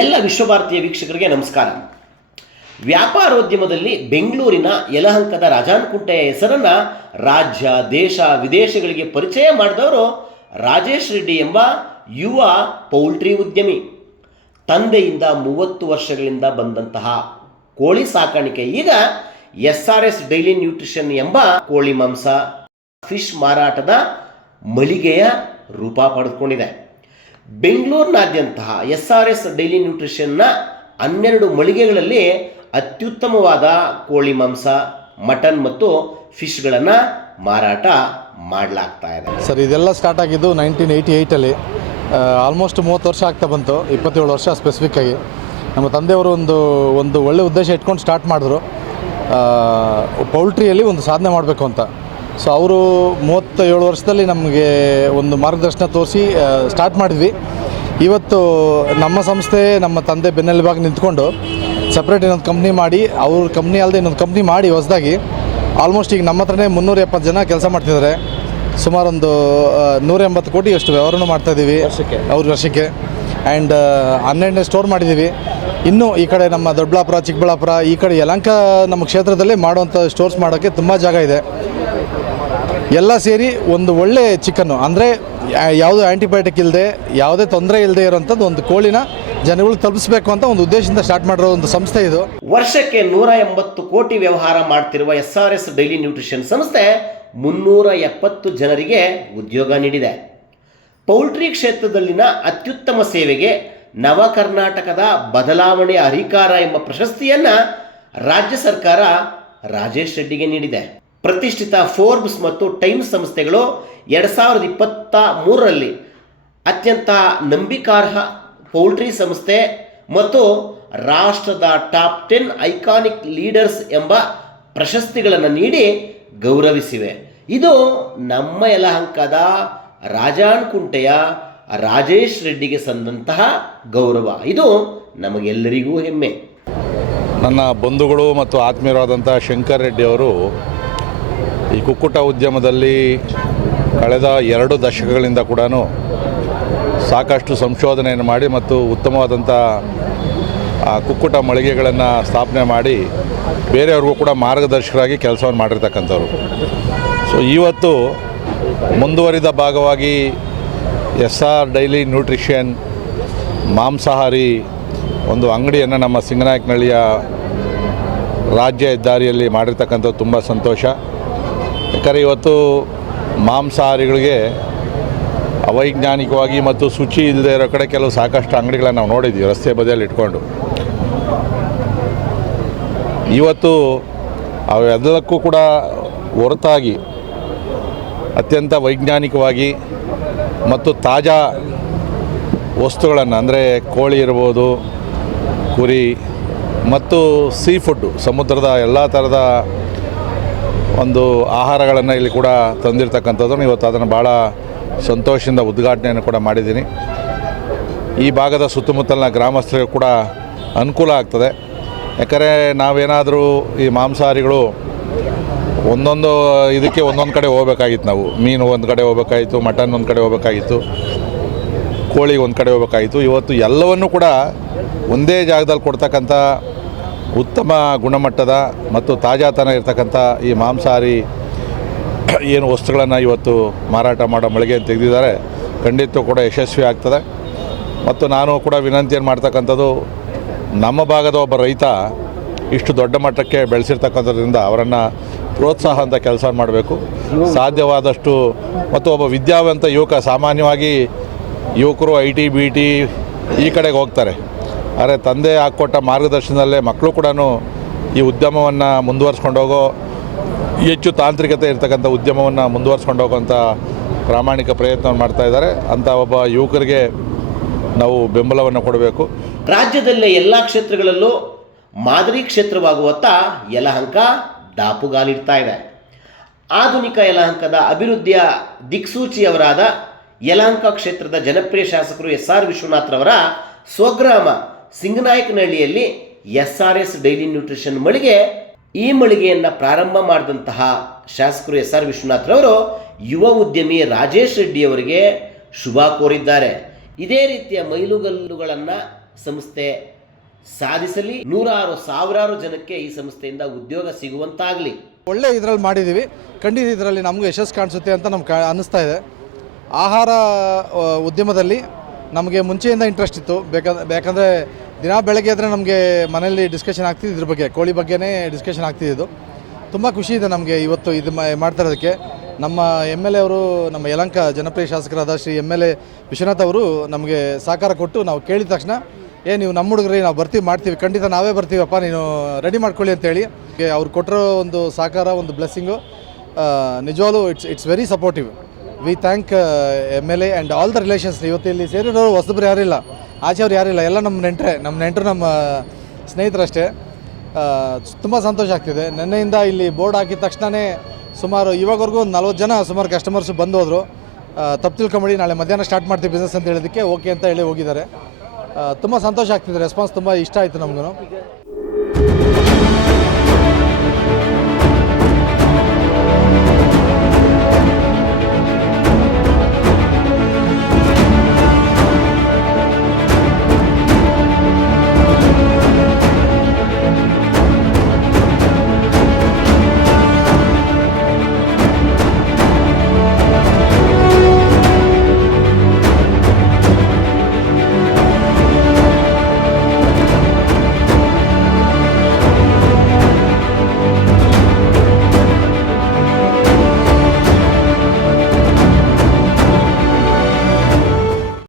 ಎಲ್ಲ ವಿಶ್ವಭಾರತೀಯ ವೀಕ್ಷಕರಿಗೆ ನಮಸ್ಕಾರ. ವ್ಯಾಪಾರೋದ್ಯಮದಲ್ಲಿ ಬೆಂಗಳೂರಿನ ಯಲಹಂಕದ ರಾಜಾನ್ಕುಂಟೆಯ ಹೆಸರನ್ನು ರಾಜ್ಯ ದೇಶ ವಿದೇಶಗಳಿಗೆ ಪರಿಚಯ ಮಾಡಿದವರು ರಾಜೇಶ್ ರೆಡ್ಡಿ ಎಂಬ ಯುವ ಪೌಲ್ಟ್ರಿ ಉದ್ಯಮಿ. ತಂದೆಯಿಂದ 30 ವರ್ಷಗಳಿಂದ ಬಂದಂತಹ ಕೋಳಿ ಸಾಕಾಣಿಕೆ ಈಗ SRS ಡೈಲಿ ನ್ಯೂಟ್ರಿಷನ್ ಎಂಬ ಕೋಳಿ ಮಾಂಸ ಫಿಶ್ ಮಾರಾಟದ ಮಳಿಗೆಯ ರೂಪ ಪಡೆದುಕೊಂಡಿದೆ. ಬೆಂಗಳೂರಿನಾದ್ಯಂತ SRS ಡೈಲಿ ನ್ಯೂಟ್ರಿಷನ್ನ 12 ಮಳಿಗೆಗಳಲ್ಲಿ ಅತ್ಯುತ್ತಮವಾದ ಕೋಳಿ ಮಾಂಸ, ಮಟನ್ ಮತ್ತು ಫಿಶ್ಗಳನ್ನು ಮಾರಾಟ ಮಾಡಲಾಗ್ತಾ ಇದೆ. ಸರ್, ಇದೆಲ್ಲ ಸ್ಟಾರ್ಟ್ ಆಗಿದ್ದು 1988ಅಲ್ಲಿ. ಆಲ್ಮೋಸ್ಟ್ 30 ವರ್ಷ ಆಗ್ತಾ ಬಂತು, 27 ವರ್ಷ ಸ್ಪೆಸಿಫಿಕ್ಕಾಗಿ. ನಮ್ಮ ತಂದೆಯವರು ಒಂದು ಒಳ್ಳೆ ಉದ್ದೇಶ ಇಟ್ಕೊಂಡು ಸ್ಟಾರ್ಟ್ ಮಾಡಿದ್ರು, ಪೌಲ್ಟ್ರಿಯಲ್ಲಿ ಒಂದು ಸಾಧನೆ ಮಾಡಬೇಕು ಅಂತ. ಸೊ ಅವರು 37 ವರ್ಷದಲ್ಲಿ ನಮಗೆ ಒಂದು ಮಾರ್ಗದರ್ಶನ ತೋರಿಸಿ ಸ್ಟಾರ್ಟ್ ಮಾಡಿದ್ವಿ. ಇವತ್ತು ನಮ್ಮ ಸಂಸ್ಥೆ ನಮ್ಮ ತಂದೆ ಬೆನ್ನೆಲುಬಾಗಿ ನಿಂತ್ಕೊಂಡು ಸಪ್ರೇಟ್ ಇನ್ನೊಂದು ಕಂಪ್ನಿ ಮಾಡಿ, ಅವ್ರ ಕಂಪ್ನಿ ಅಲ್ಲದೆ ಇನ್ನೊಂದು ಕಂಪ್ನಿ ಮಾಡಿ ಹೊಸದಾಗಿ ಆಲ್ಮೋಸ್ಟ್ ಈಗ ನಮ್ಮ ಹತ್ರನೇ 370 ಜನ ಕೆಲಸ ಮಾಡ್ತಿದ್ದಾರೆ. ಸುಮಾರು ಒಂದು 180 ಕೋಟಿ ಅಷ್ಟು ವ್ಯವಹಾರನೂ ಮಾಡ್ತಾಯಿದ್ದೀವಿ ಅವ್ರ ವರ್ಷಕ್ಕೆ. ಆ್ಯಂಡ್ 12ನೇ ಸ್ಟೋರ್ ಮಾಡಿದ್ದೀವಿ. ಇನ್ನೂ ಈ ಕಡೆ ನಮ್ಮ ದೊಡ್ಡಬಳ್ಳಾಪುರ, ಚಿಕ್ಕಬಳ್ಳಾಪುರ, ಈ ಕಡೆ ಯಲಹಂಕ ನಮ್ಮ ಕ್ಷೇತ್ರದಲ್ಲೇ ಮಾಡುವಂಥ ಸ್ಟೋರ್ಸ್ ಮಾಡೋಕ್ಕೆ ತುಂಬ ಜಾಗ ಇದೆ. ಎಲ್ಲ ಸೇರಿ ಒಂದು ಒಳ್ಳೆ ಚಿಕನ್ನು, ಅಂದರೆ ಯಾವುದೇ ಆ್ಯಂಟಿಬಯೋಟಿಕ್ ಇಲ್ಲದೆ, ಯಾವುದೇ ತೊಂದರೆ ಇಲ್ಲದೆ ಇರೋಂಥದ್ದು ಒಂದು ಕೋಳಿನ ಜನಗಳಿಗೆ ತಲುಪಿಸಬೇಕು ಅಂತ ಒಂದು ಉದ್ದೇಶದಿಂದ ಸ್ಟಾರ್ಟ್ ಮಾಡಿರೋ ಒಂದು ಸಂಸ್ಥೆ ಇದು. ವರ್ಷಕ್ಕೆ 180 ಕೋಟಿ ವ್ಯವಹಾರ ಮಾಡ್ತಿರುವ SRS ಡೈಲಿ ನ್ಯೂಟ್ರಿಷನ್ ಸಂಸ್ಥೆ 370 ಜನರಿಗೆ ಉದ್ಯೋಗ ನೀಡಿದೆ. ಪೌಲ್ಟ್ರಿ ಕ್ಷೇತ್ರದಲ್ಲಿನ ಅತ್ಯುತ್ತಮ ಸೇವೆಗೆ ನವ ಕರ್ನಾಟಕದ ಬದಲಾವಣೆಯ ಹರಿಕಾರ ಎಂಬ ಪ್ರಶಸ್ತಿಯನ್ನು ರಾಜ್ಯ ಸರ್ಕಾರ ರಾಜೇಶ್ ರೆಡ್ಡಿಗೆ ನೀಡಿದೆ. ಪ್ರತಿಷ್ಠಿತ ಫೋರ್ಬ್ಸ್ ಮತ್ತು ಟೈಮ್ಸ್ ಸಂಸ್ಥೆಗಳು 2023ರಲ್ಲಿ ಅತ್ಯಂತ ನಂಬಿಕಾರ್ಹ ಪೌಲ್ಟ್ರಿ ಸಂಸ್ಥೆ ಮತ್ತು ರಾಷ್ಟ್ರದ ಟಾಪ್ 10 ಐಕಾನಿಕ್ ಲೀಡರ್ಸ್ ಎಂಬ ಪ್ರಶಸ್ತಿಗಳನ್ನು ನೀಡಿ ಗೌರವಿಸಿವೆ. ಇದು ನಮ್ಮ ಯಲಹಂಕದ ರಾಜಾನ್ಕುಂಟೆಯ ರಾಜೇಶ್ ರೆಡ್ಡಿಗೆ ಸಂದಂತಹ ಗೌರವ. ಇದು ನಮಗೆಲ್ಲರಿಗೂ ಹೆಮ್ಮೆ. ನನ್ನ ಬಂಧುಗಳು ಮತ್ತು ಆತ್ಮೀಯರಾದಂಥ ಶಂಕರ್ ರೆಡ್ಡಿ ಅವರು ಈ ಕುಕ್ಕುಟ ಉದ್ಯಮದಲ್ಲಿ ಕಳೆದ 2 ದಶಕಗಳಿಂದ ಕೂಡ ಸಾಕಷ್ಟು ಸಂಶೋಧನೆಯನ್ನು ಮಾಡಿ ಮತ್ತು ಉತ್ತಮವಾದಂಥ ಕುಕ್ಕುಟ ಮಳಿಗೆಗಳನ್ನು ಸ್ಥಾಪನೆ ಮಾಡಿ ಬೇರೆಯವ್ರಿಗೂ ಕೂಡ ಮಾರ್ಗದರ್ಶಕರಾಗಿ ಕೆಲಸವನ್ನು ಮಾಡಿರ್ತಕ್ಕಂಥವ್ರು. ಸೊ ಇವತ್ತು ಮುಂದುವರಿದ ಭಾಗವಾಗಿ SR ಡೈಲಿ ನ್ಯೂಟ್ರಿಷನ್ ಮಾಂಸಾಹಾರಿ ಒಂದು ಅಂಗಡಿಯನ್ನು ನಮ್ಮ ಸಿಂಗನಾಯಕನಹಳ್ಳಿಯ ರಾಜ್ಯ ಹೆದ್ದಾರಿಯಲ್ಲಿ ಮಾಡಿರ್ತಕ್ಕಂಥದ್ದು ತುಂಬ ಸಂತೋಷ. ಯಾಕಂದರೆ ಇವತ್ತು ಮಾಂಸಾಹಾರಿಗಳಿಗೆ ಅವೈಜ್ಞಾನಿಕವಾಗಿ ಮತ್ತು ಶುಚಿ ಇಲ್ಲದೆ ಇರೋ ಕಡೆ ಕೆಲವು ಸಾಕಷ್ಟು ಅಂಗಡಿಗಳನ್ನು ನಾವು ನೋಡಿದ್ದೀವಿ ರಸ್ತೆ ಬದಿಯಲ್ಲಿ ಇಟ್ಕೊಂಡು. ಇವತ್ತು ಅವೆಲ್ಲಕ್ಕೂ ಕೂಡ ಹೊರತಾಗಿ ಅತ್ಯಂತ ವೈಜ್ಞಾನಿಕವಾಗಿ ಮತ್ತು ತಾಜಾ ವಸ್ತುಗಳನ್ನು, ಅಂದರೆ ಕೋಳಿ ಇರ್ಬೋದು, ಕುರಿ ಮತ್ತು ಸೀ ಫುಡ್ಡು, ಸಮುದ್ರದ ಎಲ್ಲ ಥರದ ಒಂದು ಆಹಾರಗಳನ್ನು ಇಲ್ಲಿ ಕೂಡ ತಂದಿರತಕ್ಕಂಥದ್ದು. ಇವತ್ತು ಅದನ್ನು ಭಾಳ ಸಂತೋಷದಿಂದ ಉದ್ಘಾಟನೆಯನ್ನು ಕೂಡ ಮಾಡಿದ್ದೀನಿ. ಈ ಭಾಗದ ಸುತ್ತಮುತ್ತಲಿನ ಗ್ರಾಮಸ್ಥರಿಗೂ ಕೂಡ ಅನುಕೂಲ ಆಗ್ತದೆ. ಯಾಕಂದರೆ ನಾವೇನಾದರೂ ಈ ಮಾಂಸಾಹಾರಿಗಳು ಒಂದೊಂದು ಇದಕ್ಕೆ ಒಂದೊಂದು ಕಡೆ ಹೋಗ್ಬೇಕಾಗಿತ್ತು. ನಾವು ಮೀನು ಒಂದು ಕಡೆ ಹೋಗ್ಬೇಕಾಗಿತ್ತು, ಮಟನ್ ಒಂದು ಕಡೆ ಹೋಗ್ಬೇಕಾಗಿತ್ತು, ಕೋಳಿ ಒಂದು ಕಡೆ ಹೋಗ್ಬೇಕಾಗಿತ್ತು. ಇವತ್ತು ಎಲ್ಲವನ್ನೂ ಕೂಡ ಒಂದೇ ಜಾಗದಲ್ಲಿ ಕೊಡ್ತಕ್ಕಂಥ ಉತ್ತಮ ಗುಣಮಟ್ಟದ ಮತ್ತು ತಾಜಾತನ ಇರ್ತಕ್ಕಂಥ ಈ ಮಾಂಸಾಹಾರಿ ಏನು ವಸ್ತುಗಳನ್ನು ಇವತ್ತು ಮಾರಾಟ ಮಾಡೋ ಮಳಿಗೆಯನ್ನು ತೆಗೆದಿದ್ದಾರೆ. ಖಂಡಿತ ಕೂಡ ಯಶಸ್ವಿ ಆಗ್ತದೆ. ಮತ್ತು ನಾನು ಕೂಡ ವಿನಂತಿಯನ್ನು ಮಾಡ್ತಕ್ಕಂಥದ್ದು, ನಮ್ಮ ಭಾಗದ ಒಬ್ಬ ರೈತ ಇಷ್ಟು ದೊಡ್ಡ ಮಟ್ಟಕ್ಕೆ ಬೆಳೆಸಿರ್ತಕ್ಕಂಥದ್ರಿಂದ ಅವರನ್ನು ಪ್ರೋತ್ಸಾಹ ಅಂತ ಕೆಲಸ ಮಾಡಬೇಕು ಸಾಧ್ಯವಾದಷ್ಟು. ಮತ್ತು ಒಬ್ಬ ವಿದ್ಯಾವಂತ ಯುವಕ, ಸಾಮಾನ್ಯವಾಗಿ ಯುವಕರು IT BT ಈ ಕಡೆಗೆ ಹೋಗ್ತಾರೆ. ಆದರೆ ತಂದೆ ಹಾಕ್ಕೊಟ್ಟ ಮಾರ್ಗದರ್ಶನದಲ್ಲೇ ಮಕ್ಕಳು ಕೂಡ ಈ ಉದ್ಯಮವನ್ನು ಮುಂದುವರ್ಸ್ಕೊಂಡು ಹೋಗೋ, ಹೆಚ್ಚು ತಾಂತ್ರಿಕತೆ ಇರ್ತಕ್ಕಂಥ ಉದ್ಯಮವನ್ನು ಮುಂದುವರ್ಸ್ಕೊಂಡು ಹೋಗೋಂಥ ಪ್ರಾಮಾಣಿಕ ಪ್ರಯತ್ನವನ್ನು ಮಾಡ್ತಾಯಿದ್ದಾರೆ. ಅಂಥ ಒಬ್ಬ ಯುವಕರಿಗೆ ನಾವು ಬೆಂಬಲವನ್ನು ಕೊಡಬೇಕು. ರಾಜ್ಯದಲ್ಲೇ ಎಲ್ಲ ಕ್ಷೇತ್ರಗಳಲ್ಲೂ ಮಾದರಿ ಕ್ಷೇತ್ರವಾಗುವತ್ತ ಯಲಹಂಕ ದಾಪುಗಾಲಿಡ್ತಾ ಇದೆ. ಆಧುನಿಕ ಯಲಹಂಕದ ಅಭಿವೃದ್ಧಿಯ ದಿಕ್ಸೂಚಿಯವರಾದ ಯಲಹಂಕ ಕ್ಷೇತ್ರದ ಜನಪ್ರಿಯ ಶಾಸಕರು SR ವಿಶ್ವನಾಥ್ರವರ ಸ್ವಗ್ರಾಮ ಸಿಂಗನಾಯಕನಹಳ್ಳಿಯಲ್ಲಿ SRS ಡೈಲಿ ನ್ಯೂಟ್ರಿಷನ್ ಮಳಿಗೆ, ಈ ಮಳಿಗೆಯನ್ನು ಪ್ರಾರಂಭ ಮಾಡಿದಂತಹ ಶಾಸಕರು SR ವಿಶ್ವನಾಥ್ರವರು ಯುವ ಉದ್ಯಮಿ ರಾಜೇಶ್ ರೆಡ್ಡಿ ಅವರಿಗೆ ಶುಭ ಕೋರಿದ್ದಾರೆ. ಇದೇ ರೀತಿಯ ಮೈಲುಗಲ್ಲುಗಳನ್ನು ಸಂಸ್ಥೆ ಸಾಧಿಸಲಿ, ನೂರಾರು ಸಾವಿರಾರು ಜನಕ್ಕೆ ಈ ಸಂಸ್ಥೆಯಿಂದ ಉದ್ಯೋಗ ಸಿಗುವಂತಾಗಲಿ. ಒಳ್ಳೆ ಇದರಲ್ಲಿ ಮಾಡಿದ್ದೀವಿ, ಖಂಡಿತ ಇದರಲ್ಲಿ ನಮಗೂ ಯಶಸ್ಸು ಕಾಣಿಸುತ್ತೆ ಅಂತ ನಮ್ಗೆ ಅನ್ನಿಸ್ತಾ ಇದೆ. ಆಹಾರ ಉದ್ಯಮದಲ್ಲಿ ನಮಗೆ ಮುಂಚೆಯಿಂದ ಇಂಟ್ರೆಸ್ಟ್ ಇತ್ತು. ಯಾಕಂದರೆ ದಿನ ಬೆಳಗ್ಗೆ ಆದರೆ ನಮಗೆ ಮನೆಯಲ್ಲಿ ಡಿಸ್ಕಷನ್ ಆಗ್ತಿದ್ದು ಇದ್ರ ಬಗ್ಗೆ, ಕೋಳಿ ಬಗ್ಗೆನೇ ಡಿಸ್ಕಷನ್ ಆಗ್ತಿದ್ದು. ತುಂಬ ಖುಷಿ ಇದೆ ನಮಗೆ ಇವತ್ತು ಇದು ಮಾಡ್ತಾ ಇರೋದಕ್ಕೆ. ನಮ್ಮ MLA ಅವರು, ನಮ್ಮ ಯಲಹಂಕ ಜನಪ್ರಿಯ ಶಾಸಕರಾದ ಶ್ರೀ MLA ವಿಶ್ವನಾಥ್ ಅವರು ನಮಗೆ ಸಹಕಾರ ಕೊಟ್ಟು, ನಾವು ಕೇಳಿದ ತಕ್ಷಣ ನೀವು ನಮ್ಮ ಹುಡುಗರಿ ನಾವು ಬರ್ತೀವಿ, ಮಾಡ್ತೀವಿ, ಖಂಡಿತ ನಾವೇ ಬರ್ತೀವಪ್ಪ, ನೀನು ರೆಡಿ ಮಾಡ್ಕೊಳ್ಳಿ ಅಂತೇಳಿ ಅವ್ರು ಕೊಟ್ಟಿರೋ ಒಂದು ಸಹಕಾರ, ಒಂದು ಬ್ಲೆಸ್ಸಿಂಗು ನಿಜವಾಗ್ಲೂ it's very supportive. We thank MLA and all the relations. ಇವತ್ತು ಇಲ್ಲಿ ಸೇರಿರೋರು ಹೊಸಬ್ರು ಯಾರಿಲ್ಲ, ಆಚೆಯವ್ರು ಯಾರಿಲ್ಲ, ಎಲ್ಲ ನಮ್ಮ ನೆಂಟರು, ನಮ್ಮ ಸ್ನೇಹಿತರಷ್ಟೇ. ತುಂಬ ಸಂತೋಷ ಆಗ್ತಿದೆ. ನಿನ್ನೆಯಿಂದ ಇಲ್ಲಿ ಬೋರ್ಡ್ ಹಾಕಿದ ತಕ್ಷಣವೇ ಸುಮಾರು ಇವಾಗವರೆಗೂ ಒಂದು 40 ಜನ ಸುಮಾರು ಕಸ್ಟಮರ್ಸು ಬಂದು ಹೋದರು. ತಪ್ಪು ತಿಳ್ಕೊಂಬೇಡಿ, ನಾಳೆ ಮಧ್ಯಾಹ್ನ ಸ್ಟಾರ್ಟ್ ಮಾಡ್ತೀವಿ ಬಿಸ್ನೆಸ್ ಅಂತ ಹೇಳೋದಕ್ಕೆ ಓಕೆ ಅಂತ ಹೇಳಿ ಹೋಗಿದ್ದಾರೆ. ತುಂಬ ಸಂತೋಷ ಆಗ್ತಿದೆ, ರೆಸ್ಪಾನ್ಸ್ ತುಂಬ ಇಷ್ಟ ಆಯಿತು ನಮಗೂ.